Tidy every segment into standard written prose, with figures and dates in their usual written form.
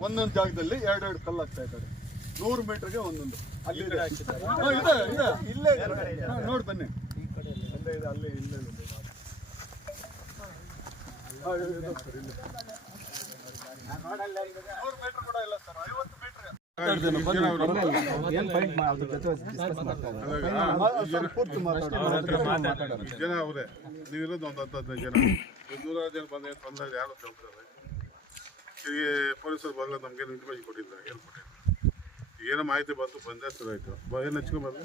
ಒಂದೊಂದು ಜಾಗದಲ್ಲಿ ಎರಡೆರಡು ಕಲ್ಲು ಹಾಕ್ತಾ ಇದ್ದಾರೆ. 100 ಮೀಟರ್ಗೆ ಒಂದೊಂದು. ಅಲ್ಲಿ ಇದೆ ಇಲ್ಲೇ ನೋಡಿ ಬನ್ನಿ. ಅಲ್ಲೇ ಇದೆ, ಅಲ್ಲೇ ಇಲ್ಲೇ ಇದೆ. 100 ಮೀಟರ್ ಕೂಡ ಇಲ್ಲ ಸರ್, 50 ಮೀಟರ್. ಜನ ಅವರೇ ನೀವಿರೋದು ಒಂದು 10-15 ಜನ, 100 ಜನ ಬಂದಾಗ ಯಾರು ಕೇಳ್ತಾರೆ. ಈಗ ಪೊಲೀಸರು ಬಂದ ನಮ್ಗೆ ಇನ್ಫಾರ್ಮೇಶನ್ ಕೊಟ್ಟಿದ್ದಾರೆ, ಏನು ಕೊಟ್ಟಿದ್ದಾರೆ, ಏನೋ ಮಾಹಿತಿ ಬಂತು, ಬಂದೇ ಶುರು ಆಯ್ತು. ಏನು ಹಚ್ಕೊಂಡ್ಬಂದು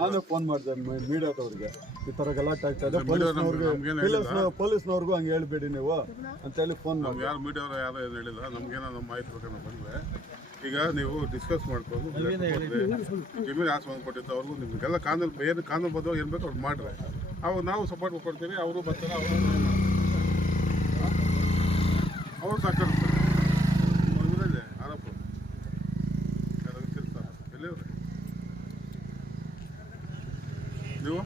ನಾನು ಫೋನ್ ಮಾಡಿದೆ ಮೀಡಿಯಾದವ್ರಿಗೆ, ಈ ತರ ಗಲಾಟೆ ಆಗ್ತಾ ಇದೆ, ಪೊಲೀಸ್ನವ್ರಿಗೂ ಹಂಗೆ ಹೇಳ್ಬೇಡಿ ನೀವು ಅಂತ ಹೇಳಿ ಫೋನ್ ಮಾಡಿ. ಯಾರು ಮೀಡಿಯಾವ್ರು ಯಾರು ಏನು ಹೇಳಿಲ್ಲ, ನಮ್ಗೇನೋ ನಮ್ಮ ಮಾಹಿತಿ ಬೇಕಾದ್ರೆ ಬಂದರೆ ಈಗ ನೀವು ಡಿಸ್ಕಸ್ ಮಾಡ್ಕೊಂಡು ಜಮೀನು ಆಸ್ಪತ್ರೆ ಕೊಟ್ಟಿದ್ದು ಅವ್ರಿಗೂ ನಿಮಗೆಲ್ಲ ಕಾನೂನು ಏನು ಕಾನೂನು ಬದ್ಧವಾಗಿ ಏನು ಬೇಕು ಅವ್ರು ಮಾಡ್ರೆ ಅವಾಗ ನಾವು ಸಪೋರ್ಟ್ ಕೊಡ್ತೀವಿ. ಅವರು ಬರ್ತಾರೆ, ಅವರು ಸಾಕಾಡ್ತಾರೆ. ಇದೆ ಆರೋಪ ತಿರ್ತಾರೆ. ಎಲ್ಲಿವ್ರಿ ನೀವು?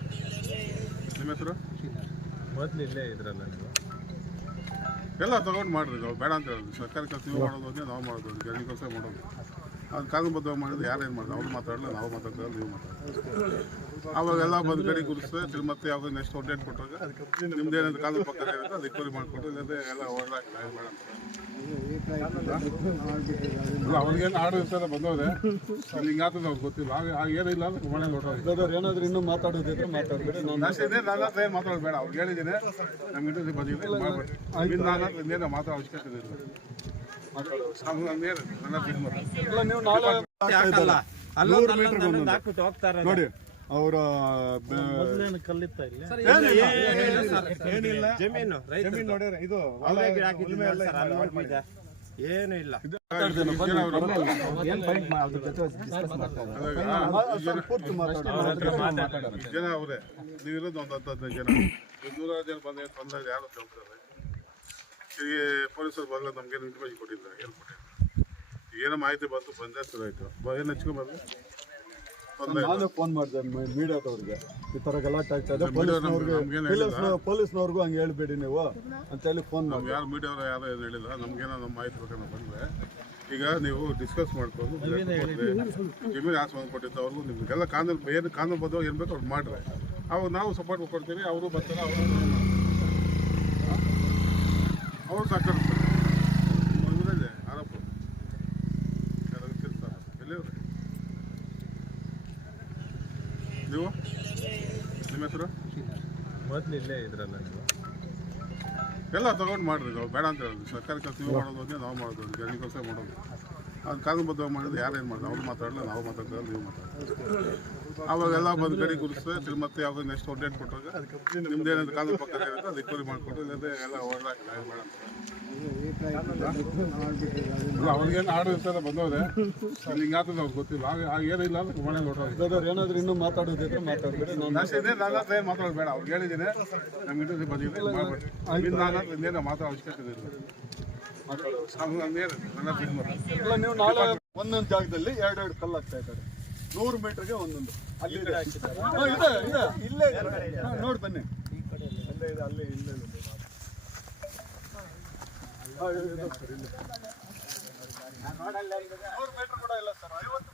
ನಿಮ್ಮ ಹೆಸರು? ಮೊದಲು ಇಲ್ಲೇ ಇದ್ರಲ್ಲ ನೀವು ಎಲ್ಲ ತೊಗೊಂಡು ಮಾಡಿರಿ. ನಾವು ಬೇಡ ಅಂತ ಹೇಳಿದ್ವಿ. ಸರ್ಕಾರಿ ಕೆಲಸ ನೀವು ಮಾಡೋದು ಅಂದರೆ ನಾವು ಮಾಡೋದು, ಗಣಿ ಕೆಲಸ ಮಾಡೋದು. ಅದು ಕಾನೂನುಬದ್ಧವಾಗಿ ಮಾಡಿದ್ರೆ ಯಾರೇನು ಮಾಡೋದು, ಅವ್ರು ಮಾತಾಡಲ್ಲ, ನಾವು ಮಾತಾಡ್ತಾರೆ, ನೀವು ಮಾತಾಡ್ತಾರೆ. ಅವಾಗೆಲ್ಲ ಬಂದು ಕಡೆ ಗುರುಸ್ತದೆ. ಮತ್ತೆ ಯಾವಾಗ ನೆಕ್ಸ್ಟ್ ಡೇಟ್ ಕೊಟ್ಟಾಗ ನಿಮ್ದೇನಾದ್ರು ಕಾನೂನು ಪಕ್ಕ ಇರುತ್ತೆ ಅದು ರಿಕವರಿ ಮಾಡಿಕೊಟ್ಟು, ಇಲ್ಲದೆ ಎಲ್ಲ ಹೊರಡಾಕಿಲ್ಲ ಬೇಡ ಅಂತ. ಅವ್ರಿಗೇನು ಆಡು ಇರ್ತಾರೆ ಬಂದವ್ರೆ, ಅಲ್ಲಿ ಹಿಂಗಾಗ್ತದೆ ಅವ್ರಿಗೆ ಗೊತ್ತಿಲ್ಲ. ಆಗ ಏನಿಲ್ಲ ಅಂದ್ರೆ ಮನೆ ಹೊರಟೋಗಿ ಏನಾದ್ರು ಇನ್ನೂ ಮಾತಾಡೋದಿದ್ರೆ ಮಾತಾಡ್ಬೇಡಿ. ನಾನು ಏನು ಮಾತಾಡಬೇಡ, ಅವ್ರಿಗೆ ಹೇಳಿದ್ದೀನಿ. ನಮ್ಗೆ ಇಂಟರ್ವ್ಯೂ ಬಂದಿದೆ, ಮಾಡ್ಬೇಡಿ. ನಾನು ಇನ್ನೇನು ಮಾತಾಡೋ ಅವಶ್ಯಕತೆ ಇಲ್ಲ. ನೋಡಿ ಅವರ ಜಮೀನು ನೋಡಿದ್ರೆ ಇದು ಏನು ಇಲ್ಲ. ಜನ ಅವರೇ ನೀವಿರೋದು ಒಂದು 10-15 ಜನ, 100 ಜನ ಬಂದಾಗ ಯಾರು ಕೇಳ್ತಾರೆ. ಈಗ ಪೊಲೀಸರು ಬಂದ ನಮ್ಗೆ ಇನ್ಫಾರ್ಮೇಶನ್ ಕೊಟ್ಟಿದ್ದಾರೆ, ಏನು ಕೊಟ್ಟಿದ್ದಾರೆ, ಏನೋ ಮಾಹಿತಿ ಬಂತು, ಬಂದೇ ಶುರು ಆಯ್ತು. ಏನು ಹಚ್ಕೊಂಡ್ಬಂದು ನಾನು ಫೋನ್ ಮಾಡಿದೆ ಮೀಡಿಯಾದವ್ರಿಗೆ, ಈ ತರ ಗಲಾಟೆ ಆಗ್ತಾ ಇದೆ, ಪೊಲೀಸ್ನವ್ರಿಗೂ ಹಂಗೆ ಹೇಳ್ಬೇಡಿ ನೀವು ಅಂತ ಹೇಳಿ ಫೋನ್ ಮಾಡಿ. ಯಾರು ಮೀಡಿಯಾವ್ರು ಯಾರು ಏನು ಹೇಳಿಲ್ಲ, ನಮ್ಗೇನೋ ನಮ್ಮ ಮಾಹಿತಿ ಬೇಕಾದ್ರೆ ಬಂದರೆ ಈಗ ನೀವು ಡಿಸ್ಕಸ್ ಮಾಡ್ಕೊಂಡು ಜಮೀನು ಆಸ್ಪತ್ರೆ ಕೊಟ್ಟಿದ್ದು ಅವ್ರಿಗೂ ನಿಮಗೆಲ್ಲ ಕಾನೂನು ಏನು ಕಾನೂನು ಬದ್ಧವಾಗಿ ಏನು ಬೇಕು ಅವ್ರು ಮಾಡ್ರೆ ಅವಾಗ ನಾವು ಸಪೋರ್ಟ್ ಕೊಡ್ತೀವಿ. ಅವರು ಬರ್ತಾರೆ, ಅವರು ಸಾಕಾಡ್ತಾರೆ. ಇದೆ ಆರೋಪ ತಿರ್ತಾರೆ. ಎಲ್ಲಿವ್ರಿ ನೀವು? ನಿಮ್ಮ ಹೆಸರು? ಮೊದಲು ಇಲ್ಲೇ ಇದ್ರಲ್ಲ ನೀವು ಎಲ್ಲ ತೊಗೊಂಡು ಮಾಡಿರಿ. ನಾವು ಬೇಡ ಅಂತ ಹೇಳಿದ್ವಿ. ಸರ್ಕಾರಿ ಕೆಲಸ ನೀವು ಮಾಡೋದು ಅಂದರೆ ನಾವು ಮಾಡೋದು, ಗಣಿ ಕೆಲಸ ಮಾಡೋದು. ಅದು ಕಾನೂನುಬದ್ಧವಾಗಿ ಮಾಡಿದ್ರೆ ಯಾರೇನು ಮಾಡೋದು, ಅವ್ರು ಮಾತಾಡಲ್ಲ, ನಾವು ಮಾತಾಡ್ತಾರೆ, ನೀವು ಮಾತಾಡ್ತಾರೆ. ಅವಾಗೆಲ್ಲ ಬಂದು ಕಡೆ ಗುರುಸ್ತದೆ. ಮತ್ತೆ ಯಾವಾಗ ನೆಕ್ಸ್ಟ್ ಡೇಟ್ ಕೊಟ್ಟಾಗ ನಿಮ್ದೇನಾದ್ರು ಕಾನೂನು ಪಕ್ಕ ಇರುತ್ತೆ ಅದು ರಿಕವರಿ ಮಾಡಿಕೊಟ್ಟು, ಇಲ್ಲದೆ ಎಲ್ಲ ಹೊರಡಾಕಿಲ್ಲ ಬೇಡ ಅಂತ. ಅವ್ರಿಗೇನು ಆಡು ಇರ್ತಾರೆ ಬಂದವ್ರೆ, ಅಲ್ಲಿ ಹಿಂಗಾಗ್ತದೆ ಅವ್ರಿಗೆ ಗೊತ್ತಿಲ್ಲ. ಆಗ ಏನಿಲ್ಲ ಅಂದ್ರೆ ಮನೆ ಹೊರಟೋಗಿ. ಏನಾದ್ರು ಇನ್ನೂ ಮಾತಾಡೋದಿದ್ರೆ ಮಾತಾಡ್ಬೇಡಿ. ಏನು ಮಾತಾಡಬೇಡ, ಅವ್ರಿಗೆ ಹೇಳಿದ್ದೀನಿ. ನಮ್ಗೆ ಇಂಟರ್ವ್ಯೂ ಬಂದಿದೆ, ಮಾಡ್ಬೇಡಿ. ಇನ್ನೇನು ಮಾತಾಡೋ ಅವಶ್ಯಕತೆ ಇಲ್ಲ. ನೀವು ನಾಳೆ ಒಂದೊಂದು ಜಾಗದಲ್ಲಿ ಎರಡೆರಡು ಕಲ್ಲು ಹಾಕ್ತಾ ಇದ್ದಾರೆ. 100 ಮೀಟರ್ಗೆ ಒಂದೊಂದು. ಅಲ್ಲಿ ಇದೆ ಇಲ್ಲೇ ನೋಡಿ ಬನ್ನಿ. ಅಲ್ಲೇ ಇದೆ, ಅಲ್ಲೇ ಇಲ್ಲೇ ಇದೆ. 100 ಮೀಟರ್ ಕೂಡ ಇಲ್ಲ ಸರ್, 50